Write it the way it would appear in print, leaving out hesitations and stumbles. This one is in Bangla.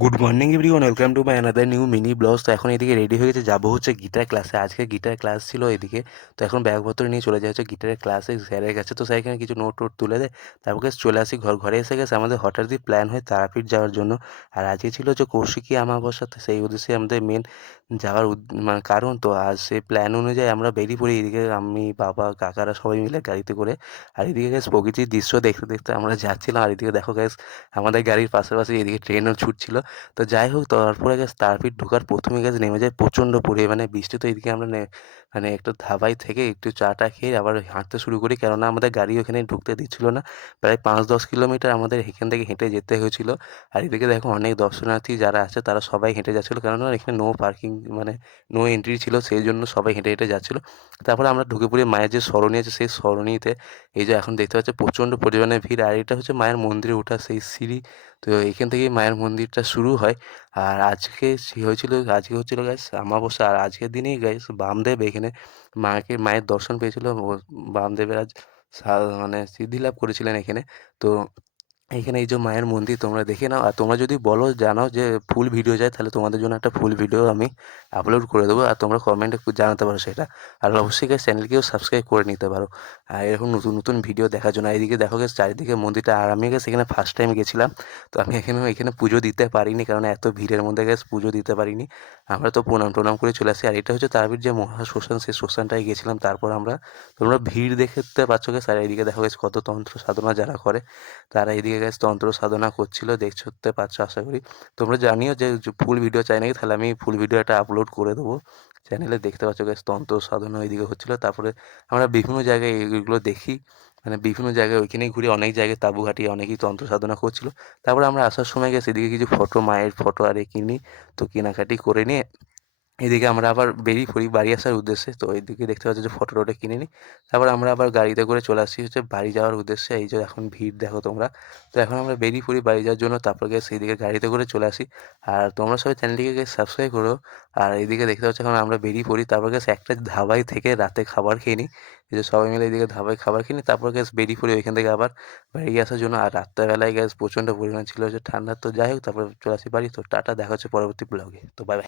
Good morning everyone, welcome to my another new mini vlogs. তো এখন এদিকে রেডি হয়ে গেছে, যাবো হচ্ছে গিটার ক্লাসে। আজকে গিটার ক্লাস ছিল এদিকে। তো এখন ব্যাগপত্র নিয়ে চলে যাচ্ছে গিটারের ক্লাসে স্যারের কাছে। তো স্যার এখানে কিছু নোট টোট তুলে দেয়, তারপর চলে আসি ঘরে এসে গেছে আমাদের হঠাৎই প্ল্যান হয় তারাপীঠ যাওয়ার জন্য। আর আজকে ছিল যে কৌশিকী আমাবস্যা, তো সেই উদ্দেশ্যে আমাদের মেন যাওয়ার মানে কারণ। তো আজ সেই প্ল্যান অনুযায়ী আমরা বেরিয়ে পড়ি। এদিকে আমি, বাবা, কাকারা সবাই মিলে গাড়িতে করে। আর এদিকে গ্যাস প্রকৃতির দৃশ্য দেখতে দেখতে আমরা যাচ্ছিলাম। আর এদিকে দেখো গ্যাস, আমাদের গাড়ির পাশাপাশি এদিকে ট্রেনও ছুটছিল। তো যাই হোক, তারপরে গেছে তারাপীঠ ঢোকার প্রথমে গেছে নেমে যায় প্রচণ্ড পরিমাণে বৃষ্টি। তো এদিকে আমরা মানে একটু ধাবায় থেকে একটু চা টা খেয়ে আবার হাঁটতে শুরু করি, কেননা আমাদের গাড়ি ওখানে ঢুকতে দিচ্ছিল না। প্রায় 5-10 কিলোমিটার আমাদের এখান থেকে হেঁটে যেতে হয়েছিল। আর এদিকে দেখো অনেক দর্শনার্থী যারা আছে তারা সবাই হেঁটে যাচ্ছিলো, কেননা এখানে নো পার্কিং মানে নো এন্ট্রি ছিল, সেই জন্য সবাই হেঁটে হেঁটে যাচ্ছিলো। তারপরে আমরা ঢুকে পড়ি মায়ের যে সরণি আছে সেই সরণিতে। এই যে এখন দেখতে পাচ্ছি প্রচণ্ড পরিমাণে ভিড়। আর এটা হচ্ছে মায়ের মন্দিরে ওঠা সেই সিঁড়ি। তো এখান থেকেই মায়ের মন্দিরটা শুরু হয়। আর আজকে হচ্ছিল গাইস আমাবস্যা। আর আজকের দিনেই গাইস বামদেব এখানে মায়ের দর্শন পেয়েছিল। বামদেবের আজ মানে সিদ্ধি লাভ করেছিলেন এখানে। তো এইখানে এই যে মায়ের মন্দির তোমরা দেখে নাও। আর তোমরা যদি বলো জানাও যে ফুল ভিডিও চাই, তাহলে তোমাদের জন্য একটা ফুল ভিডিও আমি আপলোড করে দেবো। আর তোমরা কমেন্টে জানাতে পারো সেটা। আর অবশ্যই গাইস চ্যানেলকেও সাবস্ক্রাইব করে নিতে পারো আর এরকম নতুন নতুন ভিডিও দেখার জন্য। আর এইদিকে দেখো গাইস চারিদিকে মন্দিরটা। আর আমি গাইস এখানে ফার্স্ট টাইম গেছিলাম। তো আমি এখানে পুজো দিতে পারিনি, কারণ এত ভিড়ের মধ্যে গাইস পুজো দিতে পারিনি। আমরা তো প্রণাম টনাম করে চলে আসি। আর এটা হচ্ছে তারাপীঠ যে মহা শ্মশান, সেই শ্মশানটায় গেছিলাম। তারপর তোমরা ভিড় দেখতে পাচ্ছ গাইস। আর এইদিকে দেখো গাইস কত তন্ত্র সাধনা যারা করে, তারা এদিকে গাইস তন্ত্র সাধনা করছিল, দেখতে পাচ্ছ আশা করি। তোমরা জানিও যে ফুল ভিডিও চাই নাকি, তাহলে আমি ফুল ভিডিও একটা আপলোড করে দেবো চ্যানেলে। দেখতে পাচ্ছ গাইস তন্ত্র সাধনা এদিকে হচ্ছিলো। তারপরে আমরা বিভিন্ন জায়গায় এগুলো দেখি, মানে বিভিন্ন জায়গায় ওইখানেই ঘুরে, অনেক জায়গায় তাঁবু খাটিয়ে অনেকেই তন্ত্র সাধনা করছিল। তারপরে আমরা আসার সময় গেছি এদিকে কিছু মায়ের ফটো আর কিনি। তো কেনাকাটি করে নিয়ে এদিকে আমরা আবার বেরিয়ে পড়ি বাড়ি আসার উদ্দেশ্যে। তো এইদিকে দেখতে পাচ্ছি যে ফটো টটো কিনে নিই। তারপর আমরা আবার গাড়িতে করে চলে আসছি হচ্ছে বাড়ি যাওয়ার উদ্দেশ্যে। এই যে এখন ভিড় দেখো তোমরা। তো এখন আমরা বেরিয়ে পড়ি বাড়ি যাওয়ার জন্য। তারপর গিয়ে সেইদিকে গাড়িতে করে চলে আসি। আর তোমরা সবাই চ্যানেলটিকে গিয়ে সাবস্ক্রাইব করো। আর এইদিকে দেখতে পাচ্ছ এখন আমরা বেরিয়ে পড়ি। তারপর গেছে একটা ধাবায় থেকে রাতে খাবার খেয়ে নিই। এই যে সবাই মিলে এইদিকে ধাবায় খাবার খেয়ে নিই। তারপর গেছে বেরিয়ে পড়ি ওইখান থেকে আবার বাড়ি আসার জন্য। আর রাত্রেবেলায় গ্যাস প্রচণ্ড পরিমাণ ছিল হচ্ছে ঠান্ডা। তো যাই হোক, তারপর চলে আসি বাড়ি। তো টাটা, দেখা হচ্ছে পরবর্তী ব্লগে। তো বাই বাই।